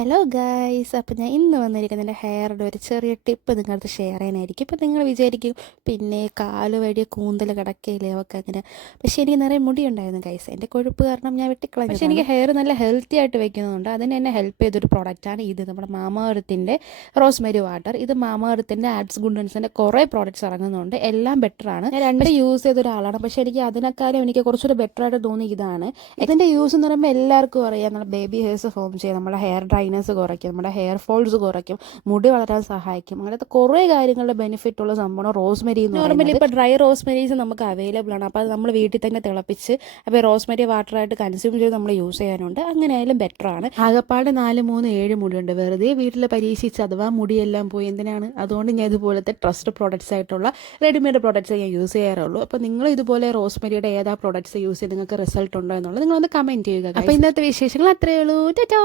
Hello guys, അപ്പോൾ ഞാൻ ഇന്ന് വന്നിരിക്കുന്ന എൻ്റെ ഹെയറുടെ ഒരു ചെറിയ ടിപ്പ് നിങ്ങളടുത്ത് ഷെയർ ചെയ്യാനായിരിക്കും. ഇപ്പോൾ നിങ്ങൾ വിചാരിക്കും പിന്നെ കാല് വഴി കൂന്തൽ കിടക്കയില്ലേ ഒക്കെ അങ്ങനെ. പക്ഷേ എനിക്ക് നിറയെ മുടി ഉണ്ടായിരുന്നു ഗൈസ്. എൻ്റെ കൊഴുപ്പ് കാരണം ഞാൻ വെട്ടിക്കളഞ്ഞു. പക്ഷേ എനിക്ക് ഹെയർ നല്ല ഹെൽത്തി ആയിട്ട് വെക്കുന്നുണ്ട്. അതിന് എന്നെ ഹെൽപ്പ് ചെയ്തൊരു പ്രോഡക്റ്റാണ് ഇത്, നമ്മുടെ മാമാ എർത്തിൻ്റെ റോസ്മെരി വാട്ടർ. ഇത് മാമാ എർത്തിൻ്റെ ആഡ്സ് ഗുഡൻസിൻ്റെ കുറേ പ്രോഡക്റ്റ്സ് ഇറങ്ങുന്നുണ്ട്, എല്ലാം ബെറ്ററാണ്. ഞാൻ രണ്ട് യൂസ് ചെയ്ത ഒരാളാണ്, പക്ഷേ എനിക്ക് അതിനേക്കാളും എനിക്ക് കുറച്ചുകൂടി ബെറ്ററായിട്ട് തോന്നി ഇതാണ്. ഇതിൻ്റെ യൂസ് എന്ന് പറയുമ്പോൾ എല്ലാവർക്കും അറിയാം, നമ്മുടെ ബേബി ഹെയർസ് ഫോം ചെയ്യും, നമ്മുടെ ഹെയർ ഡ്രൈനസ് കുറയ്ക്കും, നമ്മുടെ ഹെയർ ഫോൾസ് കുറയ്ക്കും, മുടി വളരാൻ സഹായിക്കും. അങ്ങനത്തെ കുറേ കാര്യങ്ങളുടെ ബെനിഫിറ്റ് ഉള്ള സംഭവമാണ് റോസ്മെരി എന്ന് പറയുന്നത്. നോർമലി ഇപ്പോൾ ഡ്രൈ റോസ്മെരീസ് നമുക്ക് അവൈലബിൾ ആണ്. അപ്പോൾ അത് നമ്മൾ വീട്ടിൽ തന്നെ തിളപ്പിച്ച് അപ്പോൾ റോസ്മെരി വാട്ടറായിട്ട് കൺസ്യൂം ചെയ്ത് നമ്മൾ യൂസ് ചെയ്യാനുണ്ട്. അങ്ങനെ ആയാലും ബെറ്ററാണ്. ആകപ്പാട് 4, 3, 7 മുടിയുണ്ട്. വെറുതെ വീട്ടിൽ പരീക്ഷിച്ച് അഥവാ മുടിയെല്ലാം പോയി എന്തിനാണ്. അതുകൊണ്ട് ഞാൻ ഇതുപോലത്തെ ട്രസ്റ്റ് പ്രോഡക്റ്റ്സ് ആയിട്ടുള്ള റെഡിമെയ്ഡ് പ്രോഡക്റ്റ്സ് ഞാൻ യൂസ് ചെയ്യാറുള്ളൂ. അപ്പോൾ നിങ്ങൾ ഇതുപോലെ റോസ്മെരിയുടെ ഏതാ പ്രോഡക്റ്റ്സ് യൂസ് ചെയ്ത് നിങ്ങൾക്ക് റിസൾട്ട് ഉണ്ടോ എന്നുള്ളത് നിങ്ങളൊന്ന് കമൻറ്റ് ചെയ്യുക. അപ്പോൾ ഇന്നത്തെ വിശേഷങ്ങൾ അത്രയേ ഉള്ളൂ. ടാറ്റാ.